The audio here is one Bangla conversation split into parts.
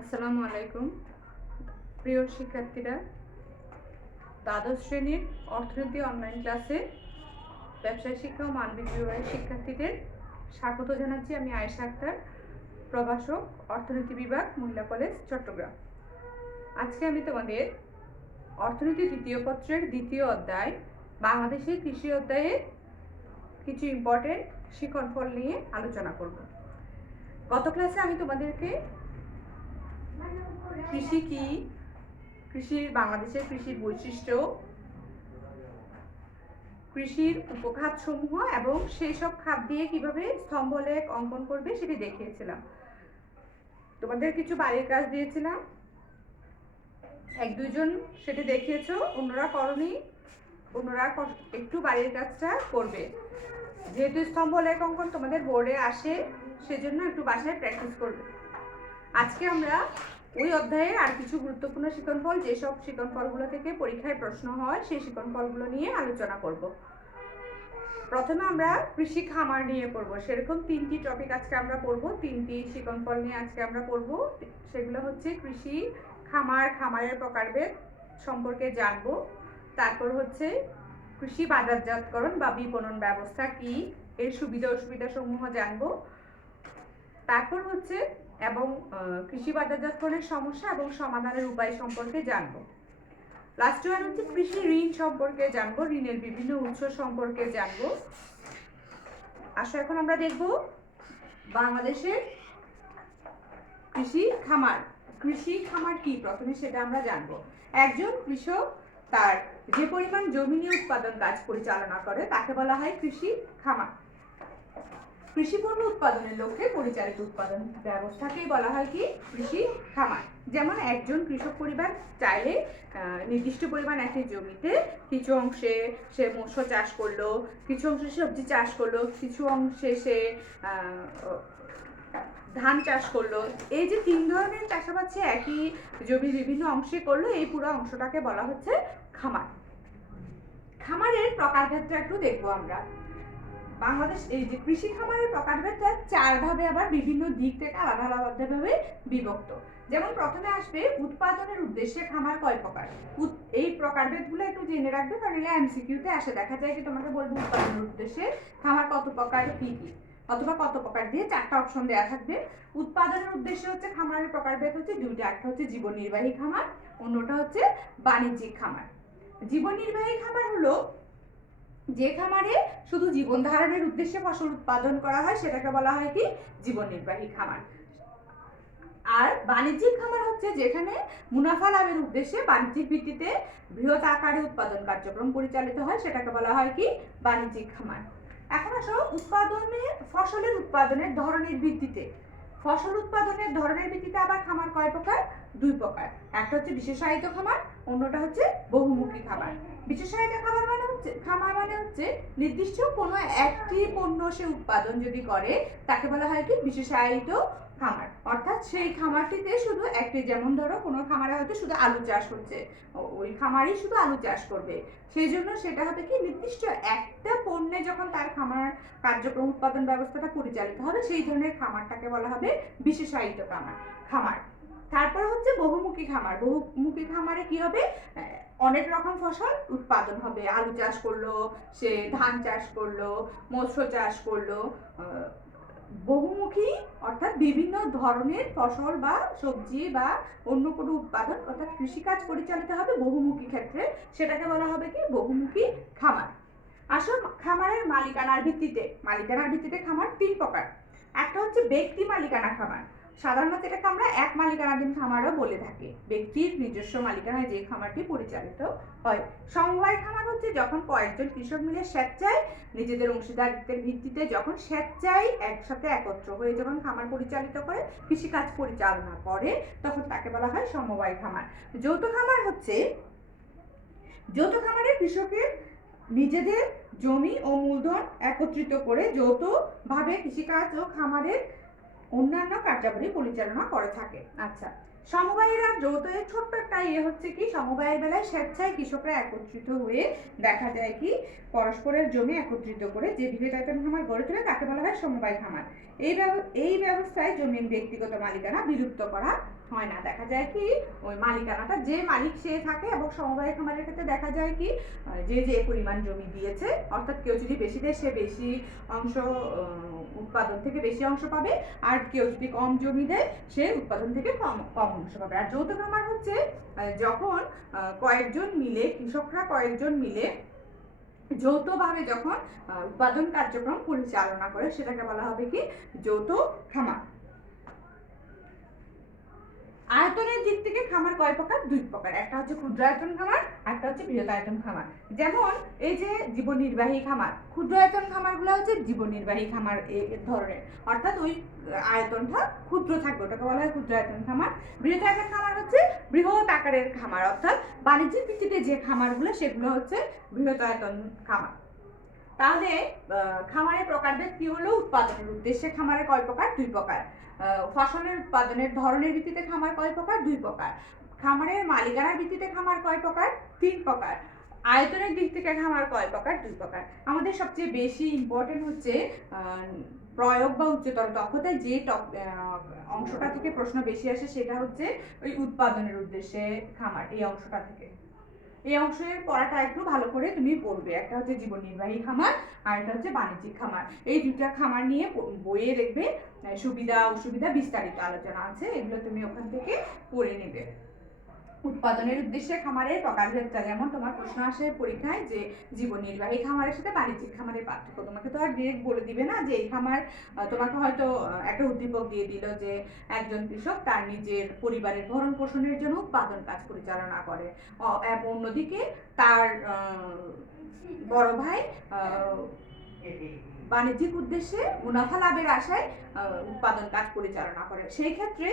আসসালামু আলাইকুম প্রিয় শিক্ষার্থীরা, দ্বাদশ শ্রেণীর অর্থনীতি অনলাইন ক্লাসে ব্যবসায় শিক্ষা ও মানবিক বিভাগের শিক্ষার্থীদের স্বাগত জানাচ্ছি। আমি আয়েশা আক্তার, প্রভাষক, অর্থনীতি বিভাগ, মহিলা কলেজ, চট্টগ্রাম। আজকে আমি তোমাদের অর্থনীতি দ্বিতীয় পত্রের দ্বিতীয় অধ্যায় বাংলাদেশের কৃষি অধ্যায়ের কিছু ইম্পর্টেন্ট শিক্ষণফল নিয়ে আলোচনা করব। গত ক্লাসে আমি তোমাদেরকে কৃষি কি, বাংলাদেশের কৃষির বৈশিষ্ট্য, কৃষির উপখাত সমূহ এবং সেই সব খাত দিয়ে কিভাবে স্তম্ভলেখ অঙ্কন করবে সেটি দেখিয়েছিলাম। তোমাদের কিছু বাড়ির কাজ দিয়েছিলাম, এক দুইজন সেটি দেখিয়েছো, অন্যরা করনি, অন্যরা একটু বাড়ির কাজটা করবে। যেহেতু স্তম্ভলেখ অঙ্কন তোমাদের বোর্ডে আসে, সেজন্য একটু বাসায় প্র্যাকটিস করবে। আজকে আমরা ওই অধ্যায়ের আর কিছু গুরুত্বপূর্ণ শিক্ষণফল, যেসব শিক্ষণফলগুলো থেকে পরীক্ষায় প্রশ্ন হয়, সেই শিক্ষণফলগুলো নিয়ে আলোচনা করব। প্রথমে আমরা কৃষি খামার নিয়ে পড়ব। সেরকম তিনটি টপিক আজকে আমরা পড়ব, তিনটি শিক্ষণফল নিয়ে আজকে আমরা পড়ব। সেগুলো হচ্ছে কৃষি খামার, খামারের প্রকারভেদ সম্পর্কে জানব। তারপর হচ্ছে কৃষি বাজারজাতকরণ বা বিপণন ব্যবস্থা কি, এর সুবিধা অসুবিধা সমূহ জানব। তারপর হচ্ছে কৃষি বাজারজাতকরণের সমস্যা এবং সমাধানের উপায় সম্পর্কে জানব। লাস্ট ওয়ান হচ্ছে কৃষি ঋণ সম্পর্কে জানবো, ঋণের বিভিন্ন উৎস সম্পর্কে জানবো। আসো এখন আমরা দেখব বাংলাদেশের কৃষি খামার। কৃষি খামার কি, প্রথমে সেটা আমরা জানবো। একজন কৃষক তার যে পরিমাণ জমি নিয়ে উৎপাদন কাজ পরিচালনা করে তাকে বলা হয় কৃষি খামার। কৃষি পণ্য উৎপাদনের লক্ষ্যে পরিচালিত উৎপাদন ব্যবস্থাকেই বলা হয় কি, কৃষি খামার। যেমন একজন কৃষক পরিবার চাইলে নির্দিষ্ট পরিমাণ একটি জমিতে কিছু অংশে সে মৎস্য চাষ করলো, কিছু অংশে সবজি চাষ করলো, কিছু অংশে সে ধান চাষ করলো। এই যে তিন ধরনের চাষাবাদ সে একই জমি বিভিন্ন অংশে করলো, এই পুরো অংশটাকে বলা হচ্ছে খামার। খামারের প্রকারভেদটা একটু দেখবো আমরা। বাংলাদেশ এই যে কৃষি খামারের প্রকারভেদটা চার ভাবে আবার বিভিন্ন দিক থেকে আলাদা আলাদাভাবে বিভক্ত। যেমন প্রথমে আসবে উৎপাদনের উদ্দেশ্যে খামার কয় প্রকার। এই প্রকারভেদগুলো একটু জেনে রাখবে, কারণ এগুলো এমসিকিউতে আসে। দেখা যায় যে তোমাকে বলবে উৎপাদনের উদ্দেশ্যে খামার কত প্রকার, কি কি, অথবা কত প্রকার দিয়ে চারটা অপশন দেওয়া থাকবে। উৎপাদনের উদ্দেশ্যে হচ্ছে খামারের প্রকারভেদ হচ্ছে দুইটা, একটা হচ্ছে জীবন নির্বাহী খামার, অন্যটা হচ্ছে বাণিজ্যিক খামার। জীবন নির্বাহী খামার হলো যে খামারে শুধু জীবন ধারণের উদ্দেশ্যে ফসল উৎপাদন করা হয়, সেটাকে বলা হয় কি, জীবন নির্বাহী খামার। আর বাণিজ্যিক খামার হচ্ছে যেখানে মুনাফা লাভের উদ্দেশ্যে বাণিজ্যিক ভিত্তিতে বৃহৎ আকারে উৎপাদন কার্যক্রম পরিচালিত হয়, সেটাকে বলা হয় কি, বাণিজ্যিক খামার। এখন আসো ফসলের উৎপাদনের ধরনের ভিত্তিতে। ফসল উৎপাদনের ধরনের ভিত্তিতে আবার খামার কয় প্রকার, দুই প্রকার। একটা হচ্ছে বিশেষায়িত খামার, অন্যটা হচ্ছে বহুমুখী খামার। বিশেষায়িত খামার মানে হচ্ছে নির্দিষ্ট কোনো একটি পণ্য সে উৎপাদন যদি করে তাকে বলা হয় কি, বিশেষায়িত খামার। অর্থাৎ সেই খামারটিতে শুধু একটি, যেমন ধরো কোনো খামারে হয়তো শুধু আলু চাষ হচ্ছে, ওই খামারই শুধু আলু চাষ করবে, সেই জন্য সেটা হবে কি, নির্দিষ্ট একটা পণ্যে যখন তার খামার কার্যক্রম উৎপাদন ব্যবস্থাটা পরিচালিত হবে, সেই ধরনের খামারটাকে বলা হবে বিশেষায়িত খামার। তারপর হচ্ছে বহুমুখী খামার। বহুমুখী খামারে কি হবে, অনেক রকম ফসল উৎপাদন হবে। আলু চাষ করলো, সে ধান চাষ করলো, মৎস্য চাষ করলো। বহুমুখী অর্থাৎ বিভিন্ন ধরনের ফসল বা সবজি বা অন্য কোনো উৎপাদন, অর্থাৎ কৃষিকাজ পরিচালিত হবে বহুমুখী ক্ষেত্রে, সেটাকে বলা হবে কি, বহুমুখী খামার। আসল খামারের মালিকানার ভিত্তিতে খামার তিন প্রকার। একটা হচ্ছে ব্যক্তি মালিকানা খামার, সাধারণত এটাকে আমরা এক মালিকানাধীন খামারও বলে থাকি। ব্যক্তির নিজস্ব মালিকানায় যে খামারটি পরিচালিত হয়। সমবায় খামার হচ্ছে যখন কয়েকজন কৃষক মিলে স্বেচ্ছায় নিজেদের অংশীদারিত্বের ভিত্তিতে যখন স্বেচ্ছায় একসাথে একত্র হয়ে যখন খামার পরিচালিত করে, কৃষিকাজ পরিচালনা করে, তখন তাকে বলা হয় সমবায় খামার। যৌথ খামারে কৃষকের নিজেদের জমি ও মূলধন একত্রিত করে যৌথভাবে কৃষিকাজ ও খামারের অন্যান্য কার্যাবলী পরিচালনা করে থাকে। আচ্ছা, সমবায়ের আর যৌথ এর ছোট্ট একটা হচ্ছে কি, সমবায়ের বেলায় স্বেচ্ছায় কৃষকরা একত্রিত হয়ে দেখা যায় কি পরস্পরের জমি একত্রিত করে যে বৃহদায়তন খামার গড়ে তোলে তাকে বলা হয় সমবায় খামার। এই ব্যবস্থায় জমির ব্যক্তিগত মালিকানা বিলুপ্ত করা হয় না। দেখা যায় কি ওই মালিকানাটা যে মালিক সে থাকে, এবং সমবায় খামারের ক্ষেত্রে দেখা যায় কি যে যে পরিমাণ জমি দিয়েছে, অর্থাৎ কেউ যদি বেশি দেয় সে বেশি অংশ উৎপাদন থেকে বেশি অংশ পাবে, আর কেউ যদি কম জমি দেয় সে উৎপাদন থেকে কম কম অংশ পাবে। আর যৌথ খামার হচ্ছে যখন কয়েকজন মিলে, কৃষকরা কয়েকজন মিলে যৌথভাবে যখন উৎপাদন কার্যক্রম পরিচালনা করে সেটাকে বলা হবে কি যৌথ খামার। আয়তনের দিক থেকে খামার কয় প্রকার? দুই প্রকার, একটা হচ্ছে ক্ষুদ্রায়তন খামার, একটা হচ্ছে বৃহদায়তন খামার। যেমন এই যে জীবন নির্বাহী খামার, ক্ষুদ্রায়তন খামারগুলো হচ্ছে জীবন নির্বাহী খামার ধরনের, অর্থাৎ ওই আয়তনটা ক্ষুদ্র থাকবে, ওটাকে বলা হয় ক্ষুদ্রায়তন খামার। বৃহদায়তন খামার হচ্ছে বৃহৎ আকারের খামার, অর্থাৎ বাণিজ্যিক ভিত্তিতে যে খামারগুলো সেগুলো হচ্ছে বৃহদায়তন খামার। তাহলে খামারের প্রকারভেদ কি হলো? উৎপাদনের উদ্দেশ্যে খামারের কয় প্রকার? দুই প্রকার। ফসলের উৎপাদনের ধরনের ভিত্তিতে খামার কয় প্রকার? দুই প্রকার। খামারের মালিকানার ভিত্তিতে খামার কয় প্রকার? তিন প্রকার। আয়তনের দিক থেকে খামার কয় প্রকার? দুই প্রকার। আমাদের সবচেয়ে বেশি ইম্পর্টেন্ট হচ্ছে প্রয়োগ বা উচ্চতর দক্ষতায় যে অংশটা থেকে প্রশ্ন বেশি আসে সেটা হচ্ছে ওই উৎপাদনের উদ্দেশ্যে খামার, এই অংশটা থেকে। এই অংশের পড়াটা একটু ভালো করে তুমি পড়বে। একটা হচ্ছে জীবন নির্বাহী খামার আর একটা হচ্ছে বাণিজ্যিক খামার। এই দুটা খামার নিয়ে বইয়ে দেখবে সুবিধা অসুবিধা বিস্তারিত আলোচনা আছে, এগুলো তুমি ওখান থেকে পড়ে নেবে। উৎপাদনের উদ্দেশ্যে খামারের প্রকারভেদটা, যেমন তোমার প্রশ্ন আসে পরীক্ষায় যে জীবন নির্বাহী খামারের সাথে বাণিজ্যিক খামারের পার্থক্য, তোমাকে তো আর ডিরেক্ট বলে দিবে না যে এই খামার, তোমাকে হয়তো একটা উদ্দীপক দিয়ে দিল যে একজন কৃষক তার নিজের পরিবারের ভরণ পোষণের জন্য উৎপাদন কাজ পরিচালনা করে, এবং অন্যদিকে তার বড় ভাই বাণিজ্যিক উদ্দেশ্যে মুনাফা লাভের আশায় উৎপাদন কাজ পরিচালনা করে। সেই ক্ষেত্রে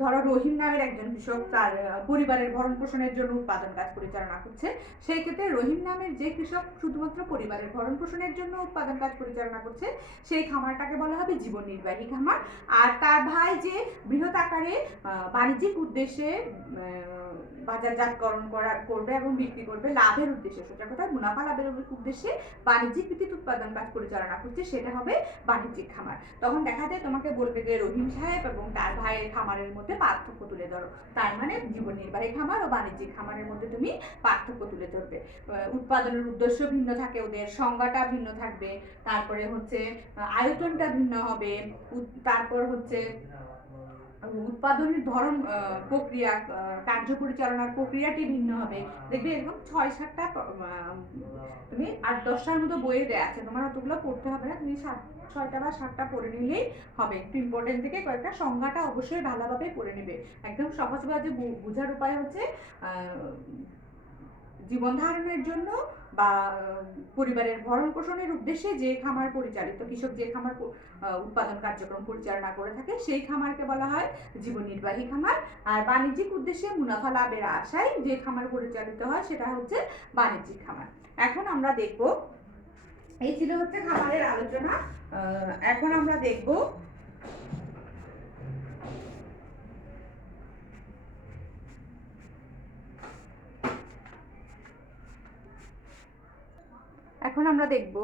ধরো রহিম নামের একজন কৃষক তার পরিবারের ভরণ পোষণের জন্য উৎপাদন কাজ পরিচালনা করছে, সেই ক্ষেত্রে রহিম নামের যে কৃষক শুধুমাত্র পরিবারের ভরণ পোষণের জন্য উৎপাদন কাজ পরিচালনা করছে সেই খামারটাকে বলা হবে জীবন নির্বাহী খামার। আর তার ভাই যে বৃহৎ আকারে বাণিজ্যিক উদ্দেশ্যে বাজারজাতকরণ করবে এবং বিক্রি করবে লাভের উদ্দেশ্যে, সোজা কথা মুনাফা লাভের উদ্দেশ্যে বাণিজ্যিক ভিত্তিতে উৎপাদন কাজ পরিচালনা করছে, সেটা হবে বাণিজ্যিক খামার। তখন দেখা যায় তোমাকে বলবে যে রহিম সাহেব এবং তার ভাইয়ের খামারের মধ্যে পার্থক্য তুলে ধরো, তার মানে জীবন নির্বাহী খামার ও বাণিজ্যিক খামারের মধ্যে তুমি পার্থক্য তুলে ধরবে। উৎপাদনের উদ্দেশ্য ভিন্ন থাকে, ওদের সংজ্ঞাটা ভিন্ন থাকবে, তারপরে হচ্ছে আয়তনটা ভিন্ন হবে, তারপর হচ্ছে উৎপাদনের ধরন, প্রক্রিয়া, কার্য পরিচালনার প্রক্রিয়াটি ভিন্ন হবে। দেখবে এরকম 6-7টা, তুমি 8-10টার মতো বইয়ে দেওয়া আছে, তোমার অতগুলো পড়তে হবে না, তুমি 6টা বা 7টা পড়ে নিলেই হবে। একটু ইম্পর্টেন্ট থেকে কয়েকটা সংজ্ঞাটা অবশ্যই ভালোভাবে পড়ে নেবে। একদম সহজভাবে বোঝার উপায় হচ্ছে জীবন ধারণের জন্য বা পরিবারের ভরণ পোষণের উদ্দেশ্যে যে খামার পরিচালিত, কৃষক যে খামার উৎপাদন কার্যক্রম পরিচালনা করে থাকে সেই খামারকে বলা হয় জীবন নির্বাহী খামার। আর বাণিজ্যিক উদ্দেশ্যে মুনাফা লাভের আশায় যে খামার পরিচালিত হয় সেটা হচ্ছে বাণিজ্যিক খামার। এখন আমরা দেখব, এই ছিল হচ্ছে খামারের আলোচনা। এখন আমরা দেখব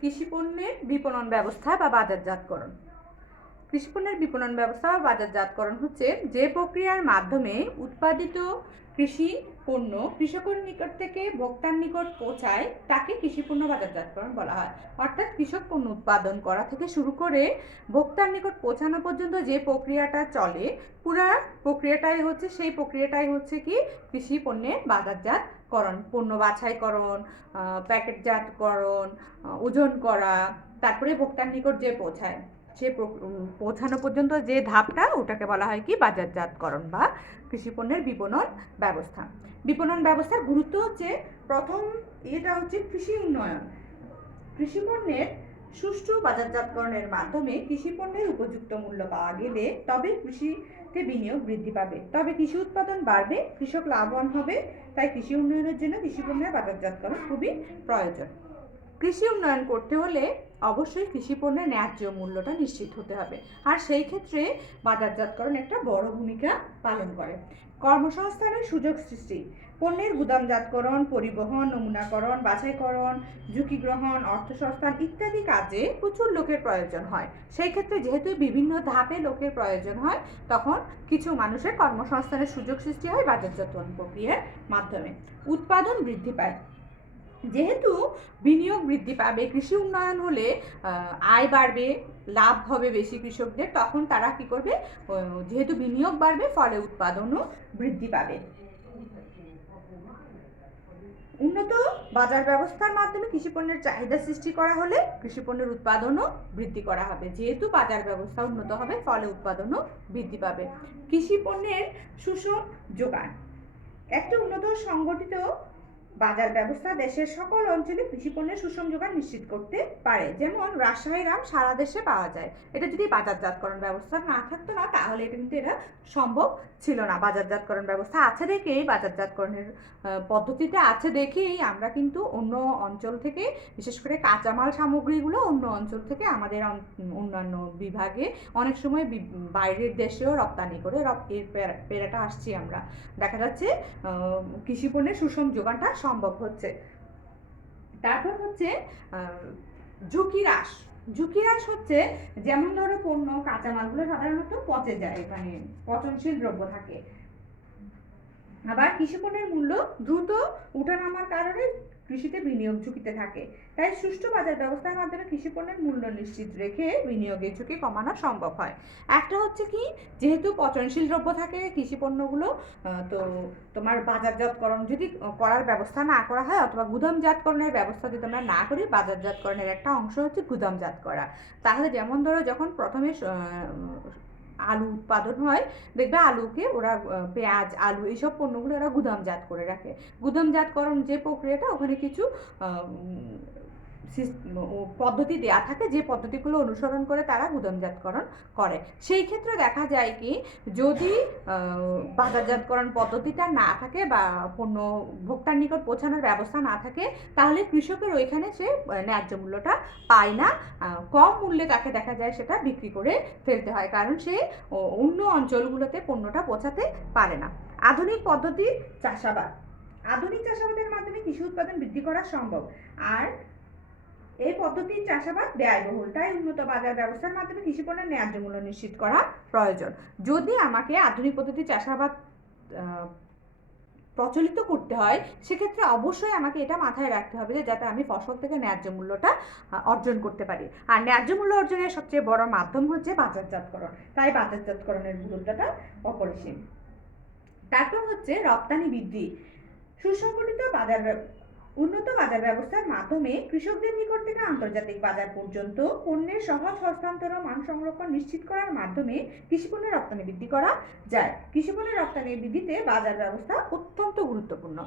কৃষি পণ্যের বিপণন ব্যবস্থা বা বাজারজাতকরণ। কৃষি পণ্যের বিপণন ব্যবস্থা বা বাজারজাতকরণ হচ্ছে যে প্রক্রিয়ার মাধ্যমে উৎপাদিত কৃষি পণ্য কৃষকের নিকট থেকে ভোক্তার নিকট পৌঁছায় তাকে কৃষি পণ্য বাজারজাতকরণ বলা হয়। অর্থাৎ কৃষক পণ্য উৎপাদন করা থেকে শুরু করে ভোক্তার নিকট পৌঁছানো পর্যন্ত যে প্রক্রিয়াটা চলে, পুরা প্রক্রিয়াটাই হচ্ছে কি কৃষি পণ্যের বাজারজাতকরণ। পণ্য বাছাইকরণ, প্যাকেটজাতকরণ, ওজন করা, তারপরে ভোক্তার নিকট যে পৌঁছায় সে পৌঁছানো পর্যন্ত যে ধাপটা, ওটাকে বলা হয় কি বাজারজাতকরণ বা কৃষি পণ্যের বিপণন ব্যবস্থা। বিপণন ব্যবস্থার গুরুত্ব হচ্ছে, প্রথম এটা হচ্ছে কৃষি উন্নয়ন। কৃষি পণ্যের সুষ্ঠু বাজারজাতকরণের মাধ্যমে কৃষি পণ্যের উপযুক্ত মূল্য পাওয়া গেলে তবে কৃষিতে বিনিয়োগ বৃদ্ধি পাবে, তবে কৃষি উৎপাদন বাড়বে, কৃষক লাভবান হবে। তাই কৃষি উন্নয়নের জন্য কৃষি পণ্যের বাজারজাতকরণ খুবই প্রয়োজন। কৃষি উন্নয়ন করতে হলে অবশ্যই কৃষি পণ্যের ন্যায্য মূল্যটা নিশ্চিত হতে হবে, আর সেই ক্ষেত্রে বাজারজাতকরণ একটা বড় ভূমিকা পালন করে। কর্মসংস্থানের সুযোগ সৃষ্টি, পণ্যের গুদামজাতকরণ, পরিবহন, নমুনাকরণ, বাছাইকরণ, ঝুঁকি গ্রহণ, অর্থসংস্থান ইত্যাদি কাজে প্রচুর লোকের প্রয়োজন হয়। সেই ক্ষেত্রে যেহেতু বিভিন্ন ধাপে লোকের প্রয়োজন হয়, তখন কিছু মানুষের কর্মসংস্থানের সুযোগ সৃষ্টি হয় বাজারজাতকরণ প্রক্রিয়ার মাধ্যমে। উৎপাদন বৃদ্ধি পায়, যেহেতু বিনিয়োগ বৃদ্ধি পাবে, কৃষি উন্নয়ন হলে আয় বাড়বে, লাভ হবে বেশি কৃষকদের, তখন তারা কি করবে, যেহেতু বিনিয়োগ বাড়বে ফলে উৎপাদনও বৃদ্ধি পাবে। উন্নত বাজার ব্যবস্থার মাধ্যমে কৃষি পণ্যের চাহিদা সৃষ্টি করা হলে কৃষি পণ্যের উৎপাদনও বৃদ্ধি করা হবে। যেহেতু বাজার ব্যবস্থা উন্নত হবে ফলে উৎপাদনও বৃদ্ধি পাবে। কৃষি পণ্যের সুষম যোগান, একটা উন্নত সংগঠিত বাজার ব্যবস্থা দেশের সকল অঞ্চলে কৃষি পণ্যের সুষম যোগান নিশ্চিত করতে পারে। যেমন রাজশাহীর আম সারা দেশে পাওয়া যায়, এটা যদি বাজারজাতকরণ ব্যবস্থা না থাকতো না তাহলে এটা কিন্তু এটা সম্ভব ছিল না। বাজারজাতকরণ ব্যবস্থা আছে দেখেই, বাজারজাতকরণের পদ্ধতিতে আছে দেখেই আমরা কিন্তু অন্য অঞ্চল থেকে, বিশেষ করে কাঁচামাল সামগ্রীগুলো অন্য অঞ্চল থেকে আমাদের অন্যান্য বিভাগে অনেক সময় বাইরের দেশেও রপ্তানি করে এর পেরাটা আসছি আমরা। দেখা যাচ্ছে কৃষি পণ্যের সুষম যোগানটা সম্ভব হচ্ছে। তারপর হচ্ছে ঝুঁকি হ্রাস। ঝুঁকি হ্রাস হচ্ছে, যেমন ধরো পণ্য কাঁচামালগুলো সাধারণত পচে যায়, মানে পচনশীল দ্রব্য থাকে। আবার কৃষি পণ্যের মূল্য দ্রুত উঠানামার কারণে কৃষিতে বিনিয়োগ ঝুঁকিতে থাকে। তাই সুষ্ঠু বাজার ব্যবস্থার মাধ্যমে কৃষি পণ্যের মূল্য নিশ্চিত রেখে বিনিয়োগের ঝুঁকি কমানো সম্ভব হয়। একটা হচ্ছে কি, যেহেতু পচনশীল দ্রব্য থাকে কৃষি পণ্যগুলো, তো তোমার বাজারজাতকরণ যদি করার ব্যবস্থা না করা হয় অথবা গুদামজাতকরণের ব্যবস্থা যদি আমরা না করি, বাজারজাতকরণের একটা অংশ হচ্ছে গুদামজাত করা। তাহলে যেমন ধরো যখন প্রথমে আলু উৎপাদন হয়, দেখবে আলুকে ওরা পেঁয়াজ, আলু এইসব পণ্যগুলো ওরা গুদামজাত করে রাখে। গুদামজাতকরণ যে প্রক্রিয়াটা, ওখানে কিছু পদ্ধতি দেয়া থাকে, যে পদ্ধতিগুলো অনুসরণ করে তারা গুদামজাতকরণ করে। সেই ক্ষেত্রে দেখা যায় কি, যদি বাজারজাতকরণ পদ্ধতিটা না থাকে বা পণ্য ভোক্তার নিকট পৌঁছানোর ব্যবস্থা না থাকে, তাহলে কৃষকের ওইখানে সে ন্যায্য মূল্যটা পায় না, কম মূল্যে তাকে দেখা যায় সেটা বিক্রি করে ফেলতে হয়, কারণ সে অন্য অঞ্চলগুলোতে পণ্যটা পৌঁছাতে পারে না। আধুনিক পদ্ধতি চাষাবাদ, আধুনিক চাষাবাদের মাধ্যমে কৃষি উৎপাদন বৃদ্ধি করা সম্ভব, আর এই পদ্ধতির চাষাবাদ ব্যয়বহুল। তাই উন্নত বাজার ব্যবস্থার মাধ্যমে কৃষি পণ্যের ন্যায্য মূল্য নিশ্চিত করা প্রয়োজন। যদি আমাকে আধুনিক পদ্ধতির চাষাবাদ প্রচলিত করতে হয়, সেক্ষেত্রে অবশ্যই আমাকে এটা মাথায় রাখতে হবে যে যাতে আমি ফসল থেকে ন্যায্য মূল্যটা অর্জন করতে পারি। আর ন্যায্য মূল্য অর্জনের সবচেয়ে বড় মাধ্যম হচ্ছে বাজারজাতকরণ, তাই বাজারজাতকরণের গুরুত্বটা অপরিসীম। তারপর হচ্ছে রপ্তানি বৃদ্ধি। সুসংগঠিত উন্নত বাজার ব্যবস্থার মাধ্যমে কৃষকদের নিকট থেকে আন্তর্জাতিক বাজার পর্যন্ত পণ্যের সহজ হস্তান্তর ও মান সংরক্ষণ নিশ্চিত করার মাধ্যমে কৃষিপণ্যের রপ্তানি বৃদ্ধি করা যায়। কৃষিপণ্যের রপ্তানি বৃদ্ধিতে বাজার ব্যবস্থা অত্যন্ত গুরুত্বপূর্ণ।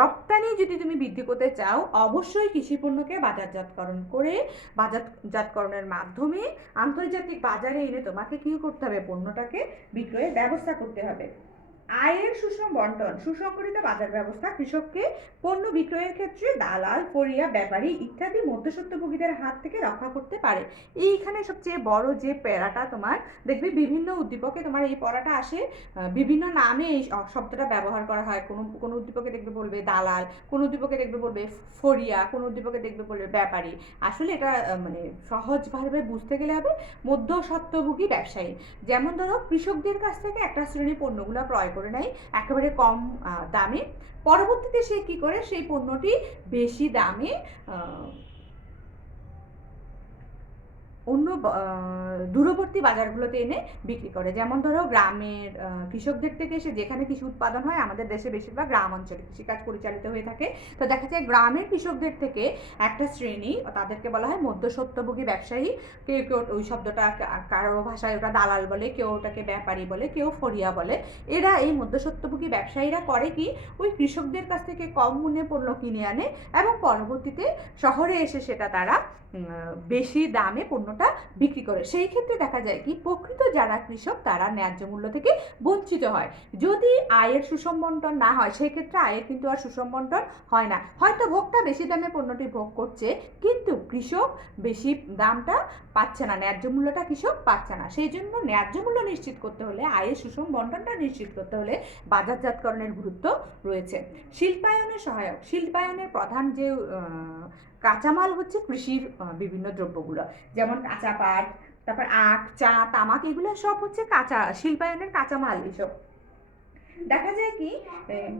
রপ্তানি যদি তুমি বৃদ্ধি করতে চাও, অবশ্যই কৃষিপণ্যকে বাজারজাতকরণ করে, বাজারজাতকরণের মাধ্যমে আন্তর্জাতিক বাজারে এনে তোমাকে কি করতে হবে, পণ্যটাকে বিক্রয়ের ব্যবস্থা করতে হবে। আয়ের সুষম বন্টন, সুসংগঠিত বাজার ব্যবস্থা কৃষককে পণ্য বিক্রয়ের ক্ষেত্রে দালাল, ফড়িয়া, ব্যাপারী ইত্যাদি মধ্যস্বত্বভোগীদের হাত থেকে রক্ষা করতে পারে। এইখানে সবচেয়ে বড় যে প্যারাটা তোমার দেখবে, বিভিন্ন উদ্দীপকে তোমার এই পড়াটা আসে, বিভিন্ন নামে এই শব্দটা ব্যবহার করা হয়। কোনো উদ্দীপকে দেখবে বলবে দালাল, কোনো উদ্দীপকে দেখবে বলবে ফড়িয়া, কোনো উদ্দীপকে দেখবে বলবে ব্যাপারী। আসলে এটা মানে সহজভাবে বুঝতে গেলে হবে মধ্যস্বত্বভোগী ব্যবসায়ী। যেমন ধরো কৃষকদের কাছ থেকে একটা শ্রেণী পণ্যগুলো ক্রয় করে নেয় একেবারে কম দামে, পরবর্তীতে সে কি করে, সেই পণ্যটি বেশি দামে অন্য দূরবর্তী বাজারগুলোতে এনে বিক্রি করে। যেমন ধরো গ্রামের কৃষকদের থেকে এসে, যেখানে কৃষি উৎপাদন হয়, আমাদের দেশে বেশিরভাগ গ্রাম অঞ্চলে কৃষিকাজ পরিচালিত হয়ে থাকে, তো দেখা যায় গ্রামের কৃষকদের থেকে একটা শ্রেণী, তাদেরকে বলা হয় মধ্যস্বত্বভোগী ব্যবসায়ী। কেউ কেউ ওই শব্দটা কারো ভাষায় ওটা দালাল বলে, কেউ ওটাকে ব্যাপারী বলে, কেউ ফড়িয়া বলে। এরা এই মধ্যস্বত্বভোগী ব্যবসায়ীরা করে কি, ওই কৃষকদের কাছ থেকে কম মূল্যে পণ্য কিনে আনে এবং পরবর্তীতে শহরে এসে সেটা তারা বেশি দামে পণ্য পণ্যটা বিক্রি করে। সেই ক্ষেত্রে দেখা যায় কি প্রকৃত যারা কৃষক তারা ন্যায্য মূল্য থেকে বঞ্চিত হয়। যদি আয়ের সুষম বন্টন না হয় সেই ক্ষেত্রে আয়ের কিন্তু আর সুষম বন্টন হয় না। হয়তো ভোক্তা বেশি দামে পণ্যটি ভোগ করছে কিন্তু কৃষক বেশি দামটা পাচ্ছে না, ন্যায্য মূল্যটা কৃষক পাচ্ছে না। সেই জন্য ন্যায্য মূল্য নিশ্চিত করতে হলে, আয়ের সুষম বন্টনটা নিশ্চিত করতে হলে বাজারজাতকরণের গুরুত্ব রয়েছে। শিল্পায়নের সহায়ক, শিল্পায়নের প্রধান যে কাঁচামাল হচ্ছে কৃষির বিভিন্ন দ্রব্যগুলো, যেমন কাঁচা পাট, তারপর আখ, চা, তামাক, এগুলো সব হচ্ছে কাঁচা শিল্পায়নের কাঁচামাল। এসব দেখা যায় কি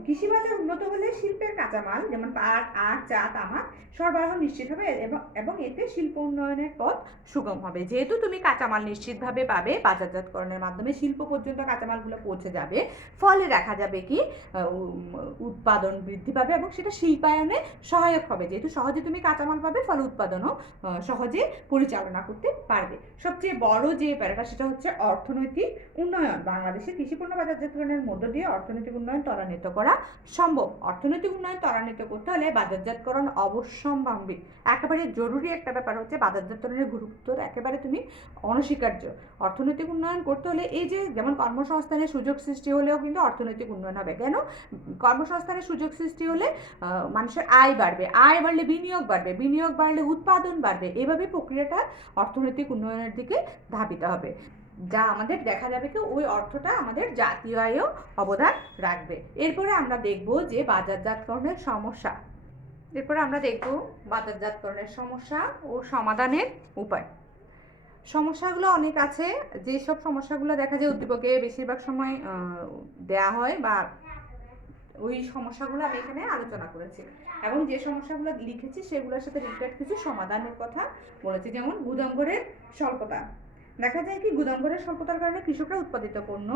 কৃষি বাজার উন্নত হলে শিল্পের কাঁচামাল যেমন পাট, আখ, চা, তামাক সরবরাহ নিশ্চিত হবে এবং এতে শিল্প উন্নয়নের পথ সুগম হবে। যেহেতু তুমি কাঁচামাল নিশ্চিতভাবে পাবে, বাজারজাতকরণের মাধ্যমে শিল্প পর্যন্ত কাঁচামালগুলো পৌঁছে যাবে, ফলে দেখা যাবে কি উৎপাদন বৃদ্ধি পাবে এবং সেটা শিল্পায়নে সহায়ক হবে। যেহেতু সহজে তুমি কাঁচামাল পাবে, ফলে উৎপাদনও সহজে পরিচালনা করতে পারবে। সবচেয়ে বড় যে ব্যাপারটা সেটা হচ্ছে অর্থনৈতিক উন্নয়ন। বাংলাদেশের কৃষিপণ্য বাজারজাতকরণের মধ্য দিয়ে অর্থনৈতিক উন্নয়ন ত্বরান্বিত করা সম্ভব। অর্থনৈতিক উন্নয়ন ত্বরান্বিত করতে হলে বাজারজাতকরণ অবশ্যম্ভাবী, একেবারে জরুরি একটা ব্যাপার হচ্ছে বাজারজাতকরণের গুরুত্ব একেবারে তুমি অনস্বীকার্য। অর্থনৈতিক উন্নয়ন করতে হলে এই যে যেমন কর্মসংস্থানের সুযোগ সৃষ্টি হলেও কিন্তু অর্থনৈতিক উন্নয়ন হবে। কেন? কর্মসংস্থানের সুযোগ সৃষ্টি হলে মানুষের আয় বাড়বে, আয় বাড়লে বিনিয়োগ বাড়বে, বিনিয়োগ বাড়লে উৎপাদন বাড়বে। এভাবে প্রক্রিয়াটা অর্থনৈতিক উন্নয়নের দিকে ধাবিত হবে, যা আমাদের দেখা যাবে কি ওই অর্থটা আমাদের জাতীয় আয়েও অবদান রাখবে। এরপরে আমরা দেখব যে বাজারজাতকরণের সমস্যা। এরপরে আমরা দেখব বাজারজাতকরণের সমস্যা ও সমাধানের উপায়। সমস্যাগুলো অনেক আছে, যেসব সমস্যাগুলো দেখা যায় উদ্দীপকে বেশিরভাগ সময় দেয়া হয় বা ওই সমস্যাগুলো আমি এখানে আলোচনা করেছি এবং যে সমস্যাগুলো লিখেছি সেগুলোর সাথে রিলেটেড কিছু সমাধানের কথা বলেছি। যেমন গুদামঘরের স্বল্পতা। দেখা যায় কি গুদামঘরের স্বল্পতার কারণে কৃষকরা উৎপাদিত পণ্য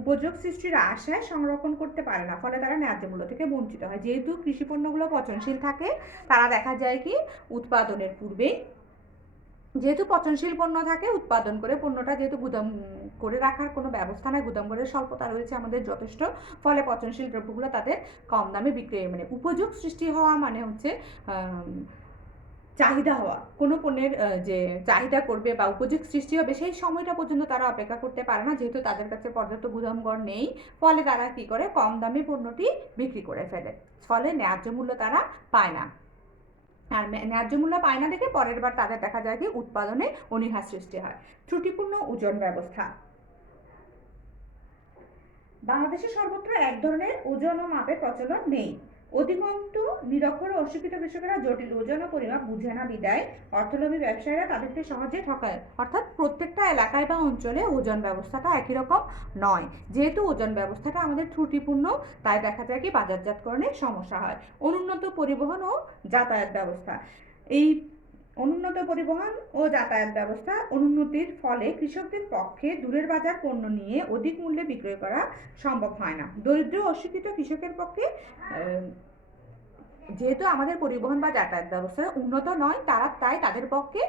উপযোগ সৃষ্টির আশায় সংরক্ষণ করতে পারে না, ফলে তারা ন্যায্য মূল্য থেকে বঞ্চিত হয়। যেহেতু কৃষি পণ্যগুলো পচনশীল থাকে, তারা দেখা যায় কি উৎপাদনের পূর্বে যেহেতু পচনশীল পণ্য থাকে, উৎপাদন করে পণ্যটা যেহেতু গুদাম করে রাখার কোনো ব্যবস্থা নাই, গুদামঘরের স্বল্পতা রয়েছে আমাদের যথেষ্ট, ফলে পচনশীল দ্রব্যগুলো তাদের কম দামে বিক্রি, মানে উপযোগ সৃষ্টি হওয়া মানে হচ্ছে চাহিদা হওয়া। কোনো পণ্যের যে চাহিদা করবে বা উপযোগ সৃষ্টি হবে সেই সময়টা পর্যন্ত তারা অপেক্ষা করতে পারে না, যেহেতু তাদের কাছে পর্যাপ্ত গুদামঘর নেই। ফলে তারা কি করে, কম দামে পণ্যটি বিক্রি করে ফেলে, ফলে ন্যায্য মূল্য তারা পায় না। আর ন্যায্য মূল্য পায় না দেখে পরের বার তাদের দেখা যায় যে উৎপাদনে অনীহা সৃষ্টি হয়। ত্রুটিপূর্ণ ওজন ব্যবস্থা। বাংলাদেশে সর্বত্র এক ধরনের ওজন ও মাপের প্রচলন নেই। অধিকন্তু নিরক্ষর ও অশিক্ষিত কৃষকেরা জটিল ওজন ও পরিমাপ বুঝে না বিদায় অর্থলোভী ব্যবসায়ীরা তাদেরকে সহজে ঠকায়। অর্থাৎ প্রত্যেকটা এলাকায় বা অঞ্চলে ওজন ব্যবস্থাটা একই রকম নয়। যেহেতু ওজন ব্যবস্থাটা আমাদের ত্রুটিপূর্ণ, তাই দেখা যায় কি বাজারজাতকরণের সমস্যা হয়। অনুন্নত পরিবহন ও যাতায়াত ব্যবস্থা। এই অনুন্নত পরিবহন ও যাতায়াত ব্যবস্থা অনুন্নতির ফলে কৃষকদের পক্ষে দূরের বাজার পণ্য নিয়ে অধিক মূল্যে বিক্রয় করা সম্ভব হয় না। দরিদ্র অশিক্ষিত কৃষকের পক্ষে যেহেতু আমাদের পরিবহন বা যাতায়াত ব্যবস্থা উন্নত নয়, তাই তাদের পক্ষে